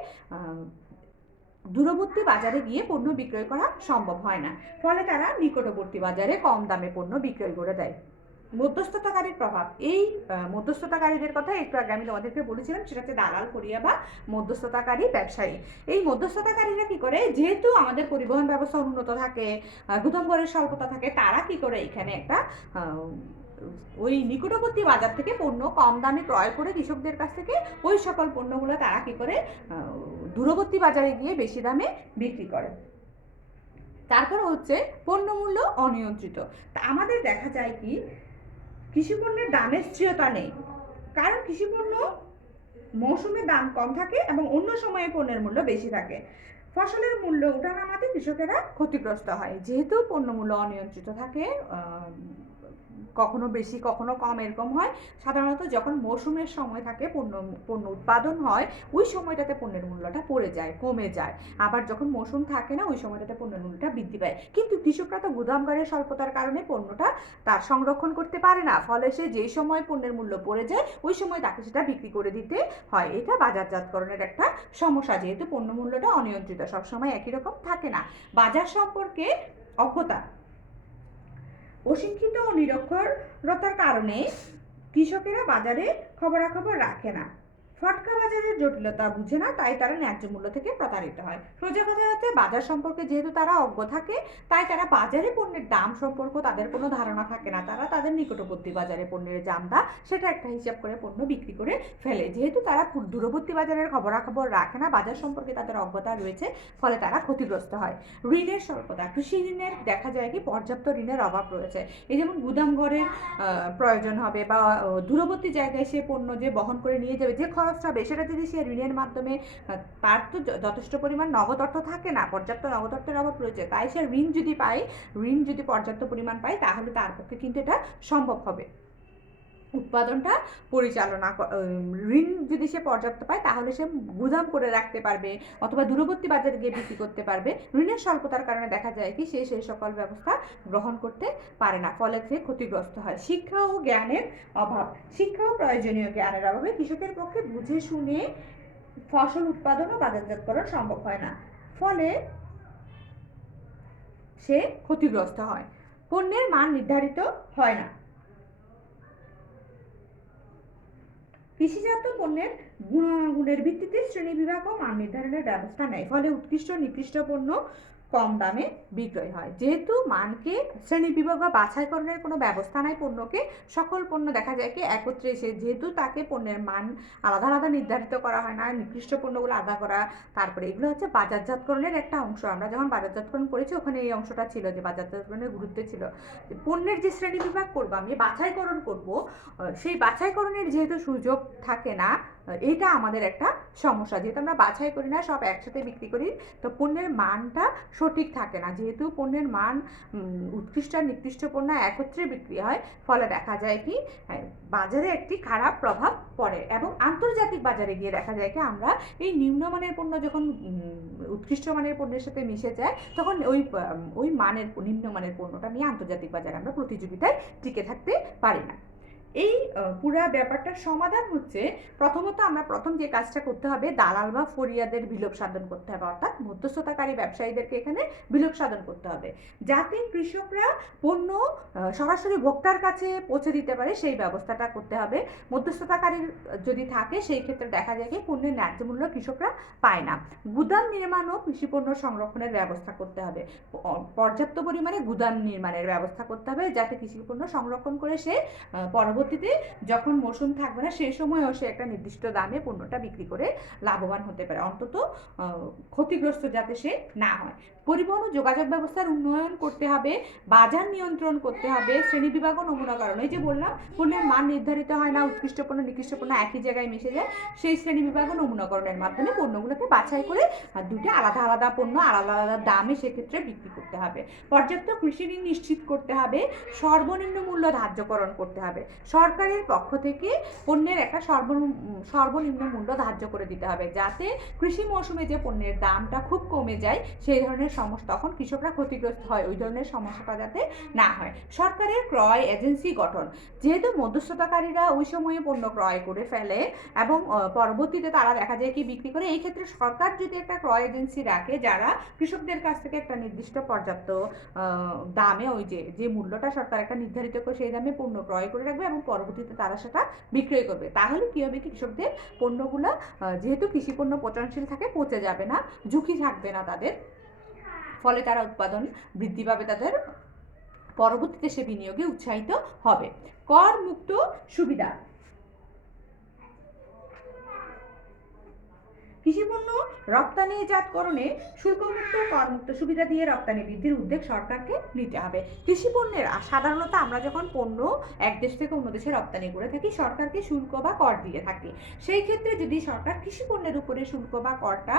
দূরবর্তী বাজারে গিয়ে পণ্য বিক্রয় করা সম্ভব হয় না, ফলে তারা নিকটবর্তী বাজারে কম দামে পণ্য বিক্রয় করে দেয়। মধ্যস্থতাকারীর প্রভাব। এই মধ্যস্থতাকারীদের কথা একটু আগে আমি তোমাদেরকে বলেছিলাম, সেটা হচ্ছে দালাল করিয়া বা মধ্যস্থতাকারী ব্যবসায়ী। এই মধ্যস্থতাকারীরা কি করে, যেহেতু আমাদের পরিবহন ব্যবস্থা উন্নত থাকে, গুদামঘরের স্বল্পতা থাকে, তারা কি করে এখানে একটা ওই নিকটবর্তী বাজার থেকে পণ্য কম দামে ক্রয় করে কৃষকদের কাছ থেকে ওই সকল পণ্যগুলো তারা কি করে দূরবর্তী বাজারে গিয়ে বেশি দামে বিক্রি করে। তারপর হচ্ছে পণ্য মূল্য অনিয়ন্ত্রিত। তা আমাদের দেখা যায় কি কৃষিপণ্যের দামের স্থিরতা নেই, কারণ কৃষিপণ্য মৌসুমে দাম কম থাকে এবং অন্য সময়ে পণ্যের মূল্য বেশি থাকে। ফসলের মূল্য ওঠানামাতে কৃষকেরা ক্ষতিগ্রস্ত হয়। যেহেতু পণ্য মূল্য অনিয়ন্ত্রিত থাকে, কখনো বেশি কখনো কম এরকম হয়। সাধারণত যখন মৌসুমের সময় থাকে, পণ্য উৎপাদন হয়, ওই সময়টাতে পণ্যের মূল্যটা পড়ে যায়, কমে যায়। আবার যখন মৌসুম থাকে না, ওই সময়টাতে পণ্যের মূল্যটা বৃদ্ধি পায়। কিন্তু কৃষকরা তো গুদামঘরের স্বল্পতার কারণে পণ্যটা তার সংরক্ষণ করতে পারে না, ফলে সে যেই সময় পণ্যের মূল্য পড়ে যায় ওই সময় তাকে সেটা বিক্রি করে দিতে হয়। এটা বাজারজাতকরণের একটা সমস্যা, যেহেতু পণ্য মূল্যটা অনিয়ন্ত্রিত, সবসময় একই রকম থাকে না। বাজার সম্পর্কে অজ্ঞতা। অশিক্ষিত ও নিরক্ষরতার কারণে কৃষকেরা বাজারে খবরাখবর রাখে না, ফটকা বাজারের জটিলতা বুঝে না, তাই তারা ন্যায্য মূল্য থেকে প্রতারিত হয়। সোজা কথা হচ্ছে বাজার সম্পর্কে যেহেতু তারা অজ্ঞ থাকে, তাই তারা বাজারে পণ্যের দাম সম্পর্কে তাদের কোনো ধারণা থাকে না। তারা তাদের নিকটবর্তী বাজারে পণ্যের দামটা সেটা একটা হিসাব করে পণ্য বিক্রি করে ফেলে। যেহেতু তারা দূরবর্তী বাজারের খবরাখবর রাখে না, বাজার সম্পর্কে তাদের অজ্ঞতা রয়েছে, ফলে তারা ক্ষতিগ্রস্ত হয়। ঋণের স্বল্পতা, কৃষি ঋণের দেখা যায় কি পর্যাপ্ত ঋণের অভাব রয়েছে। এই যেমন গুদাম ঘরের প্রয়োজন হবে, বা দূরবর্তী জায়গায় সে পণ্য যে বহন করে নিয়ে যাবে, যে খরচটা হবে সেটা যদি সে ঋণের মাধ্যমে, তার তো যথেষ্ট পরিমাণ নগদ অর্থ থাকে না, পর্যাপ্ত নগদ অর্থের অভাব রয়েছে, তাই সে ঋণ যদি পর্যাপ্ত পরিমাণ পায়, তাহলে তার পক্ষে কিন্তু এটা সম্ভব হবে। উৎপাদনটা পরিচালনা, ঋণ যদি সে পর্যাপ্ত পায় তাহলে সে গুদাম করে রাখতে পারবে, অথবা দূরবর্তী বাজারে গিয়ে বিক্রি করতে পারবে। ঋণের স্বল্পতার কারণে দেখা যায় কি সে সেই সকল ব্যবস্থা গ্রহণ করতে পারে না, ফলে সে ক্ষতিগ্রস্ত হয়। শিক্ষা ও জ্ঞানের অভাব, শিক্ষা ও প্রয়োজনীয় জ্ঞানের অভাবে কৃষকের পক্ষে বুঝে শুনে ফসল উৎপাদন ও বাজারজাতকরণ সম্ভব হয় না, ফলে সে ক্ষতিগ্রস্ত হয়। পণ্যের মান নির্ধারিত হয় না, কৃষিজাত পণ্যের গুণের ভিত্তিতে শ্রেণীবিভাগ ও মান নির্ধারণের ব্যবস্থা নেয়, ফলে উৎকৃষ্ট নিকৃষ্ট পণ্য কম দামে বিক্রয় হয়। যেহেতু মানকে শ্রেণীবিভাগ বা বাছাইকরণের কোনো ব্যবস্থা নাই, পণ্যকে সকল পণ্য দেখা যায় কি একত্রে এসে, যেহেতু তাকে পণ্যের মান আলাদা আলাদা নির্ধারিত করা হয় না, নিকৃষ্ট পণ্যগুলো আলাদা করা, তারপরে এগুলো হচ্ছে বাজারজাতকরণের একটা অংশ। আমরা যখন বাজারজাতকরণ করেছি ওখানে এই অংশটা ছিল যে বাজারজাতকরণের গুরুত্ব ছিল। পণ্যের যে শ্রেণীবিভাগ করবো, আমি বাছাইকরণ করব, সেই বাছাইকরণের যেহেতু সুযোগ থাকে না, এটা আমাদের একটা সমস্যা। যেহেতু আমরা বাছাই করি না, সব একসাথে বিক্রি করি, তো পণ্যের মানটা সঠিক থাকে না। যেহেতু পণ্যের মান উৎকৃষ্ট আর নিকৃষ্ট পণ্য একত্রে বিক্রি হয়, ফলে দেখা যায় কি বাজারে একটি খারাপ প্রভাব পড়ে। এবং আন্তর্জাতিক বাজারে গিয়ে দেখা যায় কি আমরা এই নিম্নমানের পণ্য যখন উৎকৃষ্ট মানের পণ্যের সাথে মিশে যায়, তখন ওই মানের নিম্নমানের পণ্যটা নিয়ে আন্তর্জাতিক বাজারে আমরা প্রতিযোগিতায় টিকে থাকতে পারি না। এই পুরা ব্যাপারটার সমাধান হচ্ছে, প্রথমত আমরা প্রথম যে কাজটা করতে হবে, দালাল বা ফরিয়াদের বিলোপ সাধন করতে হবে, অর্থাৎ মধ্যস্থতাকারী ব্যবসায়ীদেরকে এখানে বিলোপ সাধন করতে হবে, যাতে কৃষকরা পণ্য সরাসরি ভোক্তার কাছে পৌঁছে দিতে পারে, সেই ব্যবস্থাটা করতে হবে। মধ্যস্থতাকারী যদি থাকে, সেই ক্ষেত্রে দেখা যায় কি পণ্যের ন্যায্য মূল্য কৃষকরা পায় না। গুদাম নির্মাণ ও কৃষিপণ্য সংরক্ষণের ব্যবস্থা করতে হবে, পর্যাপ্ত পরিমাণে গুদাম নির্মাণের ব্যবস্থা করতে হবে, যাতে কৃষিপণ্য সংরক্ষণ করে সে পরবর্তীতে যখন মৌসুম থাকবে না সেই সময়ও সে একটা নির্দিষ্ট দামে পণ্যটা বিক্রি করে লাভবান হতে পারে, অন্তত ক্ষতিগ্রস্ত যাতে সে না হয়। পরিবহন ও যোগাযোগ ব্যবস্থার উন্নয়ন করতে হবে, বাজার নিয়ন্ত্রণ করতে হবে, শ্রেণীবিভাগ ও নমুনাকরণ, এই যে বললাম পণ্যের মান নির্ধারিত হয় না, উৎকৃষ্ট পণ্য নিকৃষ্ট পণ্য একই জায়গায় মিশে যায়, সেই শ্রেণীবিভাগ ও নমুনাকরণের মাধ্যমে পণ্যগুলোকে বাছাই করে দুটো আলাদা আলাদা পণ্য আলাদা আলাদা দামে সেক্ষেত্রে বিক্রি করতে হবে। পর্যাপ্ত কৃষি ঋণ নিশ্চিত করতে হবে, সর্বনিম্ন মূল্য ধার্যকরণ করতে হবে, সরকারের পক্ষ থেকে পণ্যের একটা সর্বনিম্ন মূল্য ধার্য করে দিতে হবে, যাতে কৃষি মৌসুমে যে পণ্যের দামটা খুব কমে যায়, সেই ধরনের সমস্যা, তখন কৃষকরা ক্ষতিগ্রস্ত হয়, ওই ধরনের সমস্যাটা যাতে না হয়। সরকারের ক্রয় এজেন্সি গঠন, যেহেতু মধ্যস্থতাকারীরা ওই সময়ে পণ্য ক্রয় করে ফেলে এবং পরবর্তীতে তারা দেখা যায় কি বিক্রি করে, এই ক্ষেত্রে সরকার যদি একটা ক্রয় এজেন্সি রাখে, যারা কৃষকদের কাছ থেকে একটা নির্দিষ্ট পর্যাপ্ত দামে, ওই যে মূল্যটা সরকার একটা নির্ধারিত করে সেই দামে পণ্য ক্রয় করে রাখবে এবং পরবর্তীতে তারা সেটা বিক্রয় করবে, তাহলে কী হবে, কৃষকদের পণ্যগুলো যেহেতু কৃষি পণ্য পচনশীল থাকে, পচে যাবে না, ঝুঁকি থাকবে না তাদের, ফলে তারা উৎপাদন বৃদ্ধি পাবে, তাদের পরবর্তীতে সে বিনিয়োগে উৎসাহিত হবে। কর মুক্ত সুবিধা, কৃষিপণ্য রপ্তানিজাতকরণে শুল্কমুক্ত করমুক্ত সুবিধা দিয়ে রপ্তানি বৃদ্ধির উদ্যোগ সরকারকে নিতে হবে। কৃষিপণ্যের সাধারণত আমরা যখন পণ্য এক দেশ থেকে অন্য দেশে রপ্তানি করে থাকি, সরকারকে শুল্ক বা কর দিয়ে থাকি। সেই ক্ষেত্রে যদি সরকার কৃষিপণ্যের উপরে শুল্ক বা করটা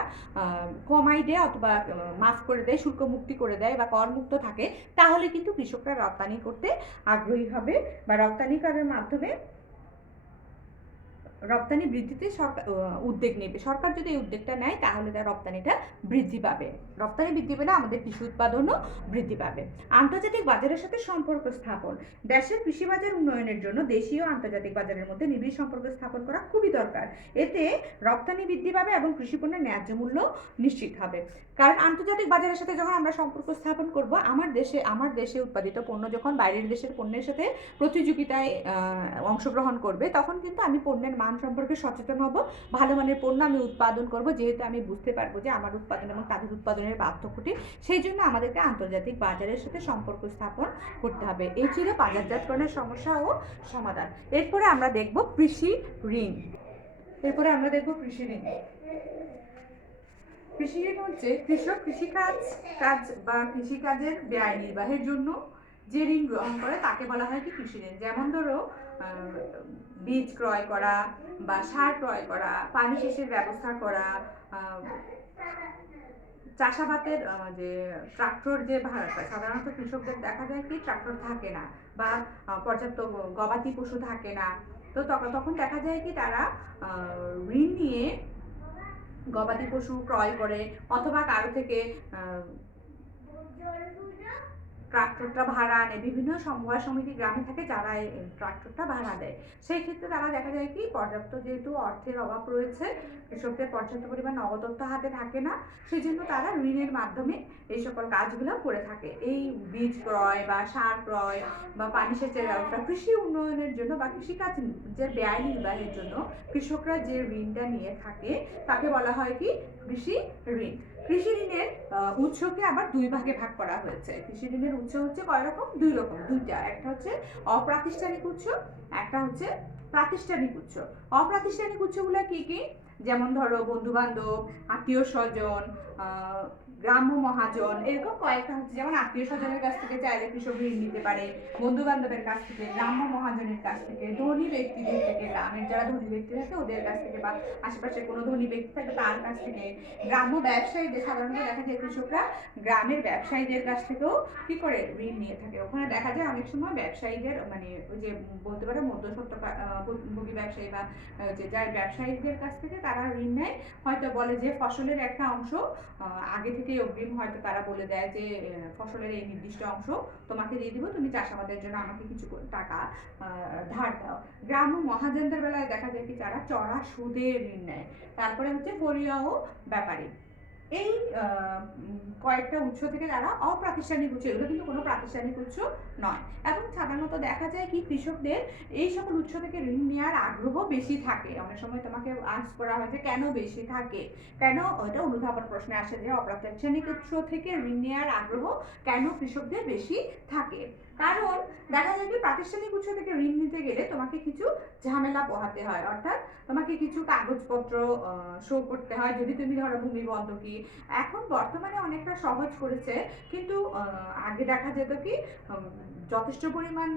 কমাই দেয় অথবা মাফ করে দেয়, শুল্ক মুক্তি করে দেয় বা করমুক্ত থাকে, তাহলে কিন্তু কৃষকরা রপ্তানি করতে আগ্রহী হবে, বা রপ্তানিকারের মাধ্যমে রপ্তানি বৃদ্ধিতে সরকার উদ্যোগ নেবে। সরকার যদি এই উদ্যোগটা নেয়, তাহলে তার রপ্তানিটা বৃদ্ধি পাবে, রপ্তানি বৃদ্ধি পেলে আমাদের কৃষি উৎপাদনও বৃদ্ধি পাবে। আন্তর্জাতিক বাজারের সাথে সম্পর্ক স্থাপন, দেশের কৃষি বাজার উন্নয়নের জন্য দেশীয় আন্তর্জাতিক বাজারের মধ্যে নিবিড় সম্পর্ক স্থাপন করা খুবই দরকার। এতে রপ্তানি বৃদ্ধি পাবে এবং কৃষি পণ্যের ন্যায্য মূল্য নিশ্চিত হবে। কারণ আন্তর্জাতিক বাজারের সাথে যখন আমরা সম্পর্ক স্থাপন করব, আমার দেশে উৎপাদিত পণ্য যখন বাইরের দেশের পণ্যের সাথে প্রতিযোগিতায় অংশগ্রহণ করবে, তখন কিন্তু আমি পণ্যের মান মান সম্পর্কে সচেতন হব, ভালো মানের পণ্য আমি উৎপাদন করব, যেহেতু আমি বুঝতে পারবো যে আমার উৎপাদন এবং তাদের উৎপাদনের পার্থক্যটি, সেই জন্য আমাদেরকে আন্তর্জাতিক বাজারের সাথে সম্পর্ক স্থাপন করতে হবে। এই ছিল বাজারজাতকরণের সমস্যা ও সমাধান। এরপরে আমরা দেখব কৃষি ঋণ। কৃষি ঋণ হচ্ছে কৃষক কাজ বা কৃষিকাজের ব্যয় নির্বাহের জন্য যে ঋণ গ্রহণ করে তাকে বলা হয় কি কৃষি ঋণ। যেমন ধরো বীজ ক্রয় করা বা সার ক্রয় করা, পানি সেচের ব্যবস্থা করা, চাষাবাদের যে ট্রাক্টর যে ভাড়াটা, সাধারণত কৃষকদের দেখা যায় কি ট্রাক্টর থাকে না বা পর্যাপ্ত গবাদি পশু থাকে না, তো তখন দেখা যায় কি তারা ঋণ নিয়ে গবাদি পশু ক্রয় করে অথবা কারো থেকে ট্রাক্টরটা ভাড়া আনে। বিভিন্ন সমবায় সমিতি গ্রামে থাকে যারা এই ট্রাক্টরটা ভাড়া দেয়। সেই ক্ষেত্রে তারা দেখা যায় কি পর্যাপ্ত যেহেতু অর্থের অভাব রয়েছে, কৃষকদের পর্যাপ্ত পরিমাণ নগদ অর্থ হাতে থাকে না, সেই জন্য তারা ঋণের মাধ্যমে এই সকল কাজগুলো করে থাকে। এই বীজ ক্রয় বা সার ক্রয় বা পানি সেচের ব্যবস্থা, কৃষি উন্নয়নের জন্য বা কৃষিকাজের ব্যয় নির্বাহের জন্য কৃষকরা যে ঋণটা নিয়ে থাকে তাকে বলা হয় কি কৃষি ঋণ। কৃষি ঋণের উৎসকে আবার দুই ভাগে ভাগ করা হয়েছে। কৃষি ঋণের উৎস হচ্ছে কয় রকম? দুইটা। একটা হচ্ছে অপ্রাতিষ্ঠানিক উৎস, একটা হচ্ছে প্রাতিষ্ঠানিক উৎস। অপ্রাতিষ্ঠানিক উৎসগুলো কি কি? যেমন ধরো বন্ধু বান্ধব, আত্মীয় স্বজন, গ্রাম্য মহাজন, এরকম কয়েকটা হচ্ছে। যেমন আত্মীয় স্বজনের কাছ থেকে চাইলে কৃষক ঋণ নিতে পারে, বন্ধু বান্ধবের কাছ থেকে, গ্রাম্য মহাজনের কাছ থেকে, ধনী ব্যক্তিদের থেকে, গ্রামের যারা ধনী ব্যক্তি থাকে ওদের কাছ থেকে, বা আশেপাশে কোনো ধনী ব্যক্তি থাকে তার কাছ থেকে, গ্রাম্য ব্যবসায়ীদের, সাধারণত দেখা যায় কৃষকরা গ্রামের ব্যবসায়ীদের কাছ থেকেও কি করে ঋণ নিয়ে থাকে। ওখানে দেখা যায় অনেক সময় ব্যবসায়ীদের মানে ওই যে বলতে পারে মধ্যস্বত্বভোগী ব্যবসায়ী বা যে যার ব্যবসায়ীদের কাছ থেকে তারা ঋণ নেয়। হয়তো বলে যে ফসলের একটা অংশ আগে থেকে অগ্রিম হয়তো তারা বলে দেয় যে ফসলের এই নির্দিষ্ট অংশ তোমাকে দিয়ে দিব, তুমি চাষাবাদের জন্য আমাকে কিছু টাকা ধার দাও। গ্রাম্য মহাজনদের বেলায় দেখা যায় কি তারা চড়া সুদে ঋণ নেয়। তারপরে হচ্ছে ফড়িয়া ও ব্যাপারী। এই কয়েকটা উৎস থেকে তারা অপ্রাতিষ্ঠানিক উৎস, এগুলো কিন্তু কোনো প্রাতিষ্ঠানিক উৎস নয়। এবং সাধারণত দেখা যায় কি কৃষকদের এই সকল উৎস থেকে ঋণ নেওয়ার আগ্রহ বেশি থাকে। অনেক সময় তোমাকে আজ করা হয় যে কেন বেশি থাকে, কেন ওইটা অনুধাবন প্রশ্নে আসে যে অপ্রাতিষ্ঠানিক উৎস থেকে ঋণ নেওয়ার আগ্রহ কেন কৃষকদের বেশি থাকে। কারণ দেখা যায় কি প্রাতিষ্ঠানিক উৎস থেকে ঋণ নিতে গেলে তোমাকে কিছু ঝামেলা পোহাতে হয়, অর্থাৎ তোমাকে কিছু কাগজপত্র শো করতে হয়। যদি তুমি ধরো ভূমি বন্ধকি, এখন বর্তমানে অনেকটা সহজ করেছে, কিন্তু আগে দেখা যেত কি যথেষ্ট পরিমাণ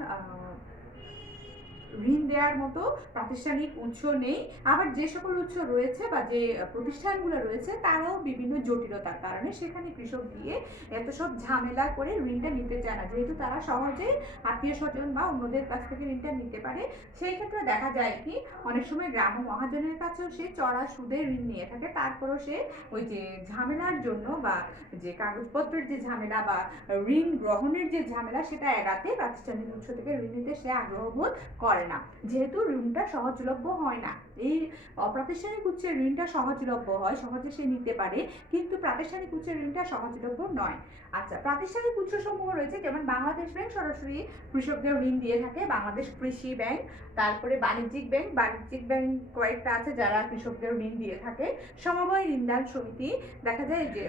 ঋণ দেওয়ার মতো প্রাতিষ্ঠানিক উৎস নেই। আবার যে সকল উৎস রয়েছে বা যে প্রতিষ্ঠানগুলো রয়েছে তারাও বিভিন্ন জটিলতার কারণে সেখানে কৃষক গিয়ে এত সব ঝামেলা করে ঋণটা নিতে চায় না, যেহেতু তারা সহজে আত্মীয় স্বজন বা অন্যদের কাছ থেকে ঋণটা নিতে পারে। সেই ক্ষেত্রে দেখা যায় কি অনেক সময় গ্রাম্য মহাজনের কাছেও সে চড়া সুদে ঋণ নিয়ে থাকে, তারপরও সে ওই যে ঝামেলার জন্য বা যে কাগজপত্রের যে ঝামেলা বা ঋণ গ্রহণের যে ঝামেলা সেটা এড়াতে প্রাতিষ্ঠানিক উৎস থেকে ঋণ নিতে সে আগ্রহ বোধ করে না, যেহেতু ঋণটা সহজলভ্য হয় না। এই অপ্রাতিষ্ঠানিক উৎসের ঋণটা সহজলভ্য হয়, সহজে সে নিতে পারে, কিন্তু প্রাতিষ্ঠানিক উৎসের ঋণটা সহজলভ্য নয়। আচ্ছা, প্রাতিষ্ঠানিক উৎসসমূহ রয়েছে, যেমন বাংলাদেশ ব্যাংক সরাসরি কৃষকদের ঋণ দিয়ে থাকে, বাংলাদেশ কৃষি ব্যাংক, তারপরে বাণিজ্যিক ব্যাংক কয়েকটা আছে যারা কৃষকদের ঋণ দিয়ে থাকে, সমবায় ঋণদান সমিতি, দেখা যায় যে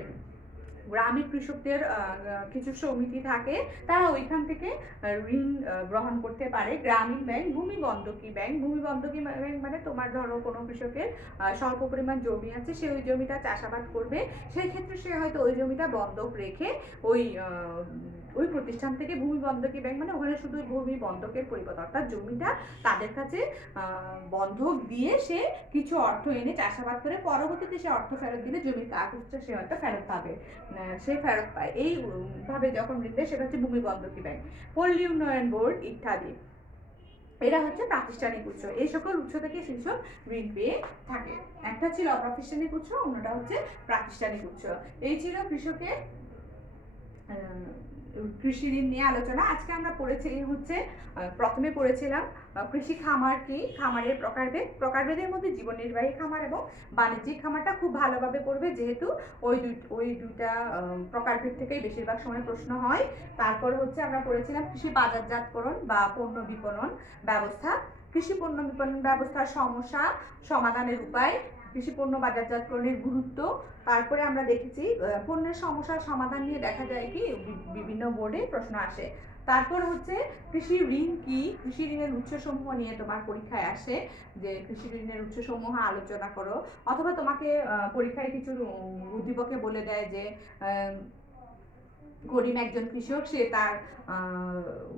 গ্রামের কৃষকদের কিছু সমিতি থাকে, তারা ওইখান থেকে ঋণ গ্রহণ করতে পারে। গ্রামীণ ব্যাংক, ভূমি বন্ধকি ব্যাংক মানে তোমার ধরো কোনো কৃষকের স্বল্প পরিমাণ জমি আছে, সে ওই জমিটা চাষাবাদ করবে, সেই ক্ষেত্রে সে হয়তো ওই জমিটা বন্ধক রেখে ওই প্রতিষ্ঠান থেকে, ভূমি বন্ধকি ব্যাংক মানে ওখানে শুধু ভূমি বন্ধকের পরিবর্তে অর্থাৎ জমিটা তাদের কাছে বন্ধক দিয়ে সে কিছু অর্থ এনে চাষাবাদ করে পরবর্তীতে সে অর্থ ফেরত দিলে জমির কাগজটা সে হয়তো ফেরত পাবে, সে ফেরত পায়। এইভাবে যখন ঋণ দেয় সেটা হচ্ছে ভূমি বন্ধকি ব্যাংক, পল্লী উন্নয়ন বোর্ড ইত্যাদি। এরা হচ্ছে প্রাতিষ্ঠানিক উৎস। এই সকল উৎস থেকে কৃষক ঋণ পেয়ে থাকে। একটা ছিল অপ্রাতিষ্ঠানিক উৎস, অন্যটা হচ্ছে প্রাতিষ্ঠানিক উৎস। এই ছিল কৃষকের কৃষি ঋণ নিয়ে আলোচনা। আজকে আমরা পড়েছি হচ্ছে প্রথমে পড়েছিলাম কৃষি খামার কি, খামারের প্রকারভেদের মধ্যে জীবন নির্বাহী খামার এবং বাণিজ্যিক খামারটা খুব ভালোভাবে পড়বে, যেহেতু ওই দুইটা প্রকারভেদ থেকেই বেশিরভাগ সময় প্রশ্ন হয়। তারপর হচ্ছে আমরা পড়েছিলাম কৃষি বাজারজাতকরণ বা পণ্য বিপণন ব্যবস্থা। কৃষি পণ্য বিপণন ব্যবস্থার সমস্যা সমাধানের উপায়, কৃষি পণ্য বাজারজাতকরণের গুরুত্ব। তারপরে আমরা দেখেছি পণ্যের সমস্যার সমাধান নিয়ে দেখা যায় কি বিভিন্ন বোর্ডে প্রশ্ন আসে। তারপর হচ্ছে কৃষি ঋণ কি, কৃষি ঋণের উৎসসমূহ নিয়ে তোমার পরীক্ষায় আসে যে কৃষি ঋণের উৎসসমূহ আলোচনা করো, অথবা তোমাকে পরীক্ষায় কিছু উদ্দীপকে বলে দেয় যে গরিব একজন কৃষক, সে তার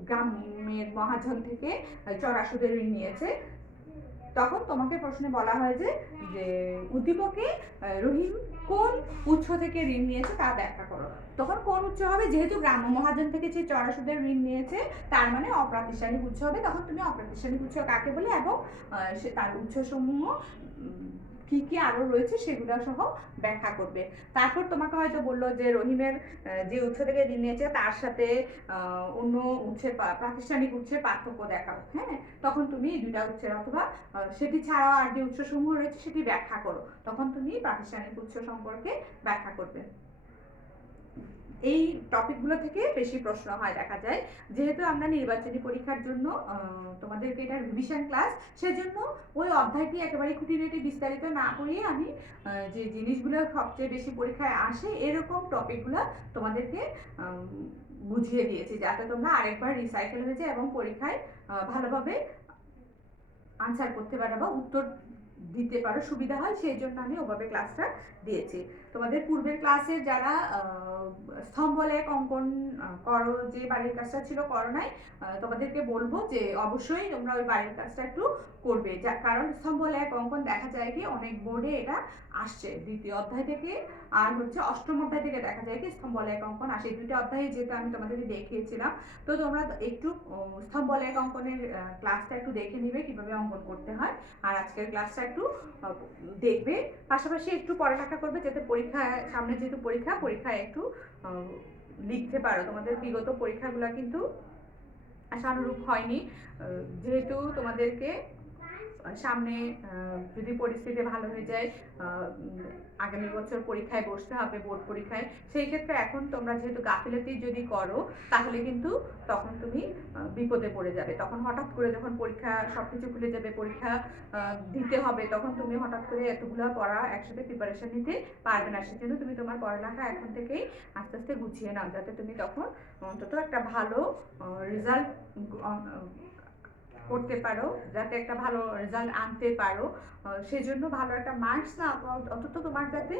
গ্রামের মহাজন থেকে চড়া সুদে ঋণ নিয়েছে। তখন তোমাকে প্রশ্নে বলা হয় যে উদ্দীপকে রহিম কোন উৎস থেকে ঋণ নিয়েছে তা ব্যাখ্যা করো। তখন কোন উৎস হবে, যেহেতু গ্রাম্য মহাজন থেকে সে চড়া সুদের ঋণ নিয়েছে তার মানে অপ্রাতিষ্ঠানিক উৎস হবে। তখন তুমি অপ্রাতিষ্ঠানিক উৎস কাকে বলে এবং সে তার উৎসসমূহ কি কি আরো রয়েছে সেগুলো সহ ব্যাখ্যা করবে। তারপর তোমাকে হয়তো বললো যে রহিমের যে উৎস থেকে ঋণ নিয়েছে তার সাথে অন্য উৎসের প্রাতিষ্ঠানিক উৎসের পার্থক্য দেখাও। হ্যাঁ, তখন তুমি দুইটা উৎসের অথবা সেটি ছাড়াও আর যে উৎসসমূহ রয়েছে সেটি ব্যাখ্যা করো। তখন তুমি প্রাতিষ্ঠানিক উৎস সম্পর্কে ব্যাখ্যা করবে। এই টপিকগুলো থেকে বেশি প্রশ্ন হয় দেখা যায়। যেহেতু আমরা নির্বাচনী পরীক্ষার জন্য তোমাদেরকে এটা রিভিশন ক্লাস, সেজন্য ওই অধ্যায়টি একেবারে খুঁটিনাটি বিস্তারিত না করিয়ে আমি যে জিনিসগুলো সবচেয়ে বেশি পরীক্ষায় আসে এরকম টপিকগুলো তোমাদেরকে বুঝিয়ে দিয়েছি, যাতে তোমরা আরেকবার রিসাইকেল হয়ে যায় এবং পরীক্ষায় ভালোভাবে আনসার করতে পারো বা উত্তর দিতে পারো, সুবিধা হয়। সেই জন্য আমি ওভাবে ক্লাসটা দিয়েছি। তোমাদের পূর্বের ক্লাসের যারা স্তম্ভলেখ অঙ্কন করো, যে বাড়ির কাজটা ছিল করো নাই, তোমাদেরকে বলবো যে অবশ্যই তোমরা ওই বাড়ির কাজটা একটু করবে, কারণ স্তম্ভলেখ অঙ্কন দেখা যায় কি অনেক বোর্ডে এটা আসছে দ্বিতীয় অধ্যায় থেকে, আর হচ্ছে অষ্টম অধ্যায় থেকে দেখা যায় কি স্তম্ভলেখ অঙ্কন আসে। দুইটা অধ্যায়ে যেহেতু আমি তোমাদেরকে দেখিয়েছিলাম, তো তোমরা একটু স্তম্ভলেখ অঙ্কনের ক্লাসটা একটু দেখে নিবে কিভাবে অঙ্কন করতে হয়, আর আজকের ক্লাসটা একটু দেখবে। পাশাপাশি একটু পড়ালেখা করবে যাতে পরীক্ষায় সামনে যেহেতু পরীক্ষায় একটু লিখতে পারো। তোমাদের বিগত পরীক্ষাগুলো কিন্তু আশানুরূপ হয়নি, যেহেতু তোমাদেরকে সামনে যদি পরিস্থিতি ভালো হয়ে যায় আগামী বছর পরীক্ষায় বসতে হবে, বোর্ড পরীক্ষায়। সেই ক্ষেত্রে এখন তোমরা যেহেতু গাফিলতি যদি করো তাহলে কিন্তু তখন তুমি বিপদে পড়ে যাবে। তখন হঠাৎ করে যখন পরীক্ষা সবকিছু খুলে যাবে, পরীক্ষা দিতে হবে, তখন তুমি হঠাৎ করে এতগুলো পড়া একসাথে প্রিপারেশন নিতে পারবে না। সেজন্য তুমি তোমার পড়ালেখা এখন থেকেই আস্তে আস্তে গুছিয়ে নাও, যাতে তুমি তখন অন্তত একটা ভালো রেজাল্ট করতে পারো, যাতে একটা ভালো রেজাল্ট আনতে পারো। সেজন্য ভালো একটা মার্কস না অন্তত তোমার যাতে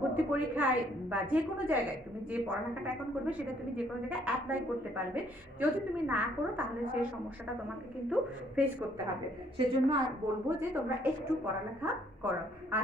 ভর্তি পরীক্ষায় বা যে কোনো জায়গায় তুমি যে পড়ালেখাটা এখন করবে সেটা তুমি যে কোনো জায়গায় অ্যাপ্লাই করতে পারবে। যদি তুমি না করো তাহলে সেই সমস্যাটা তোমাকে কিন্তু ফেস করতে হবে। সেজন্য বলবো যে তোমরা একটু পড়ালেখা করো। আর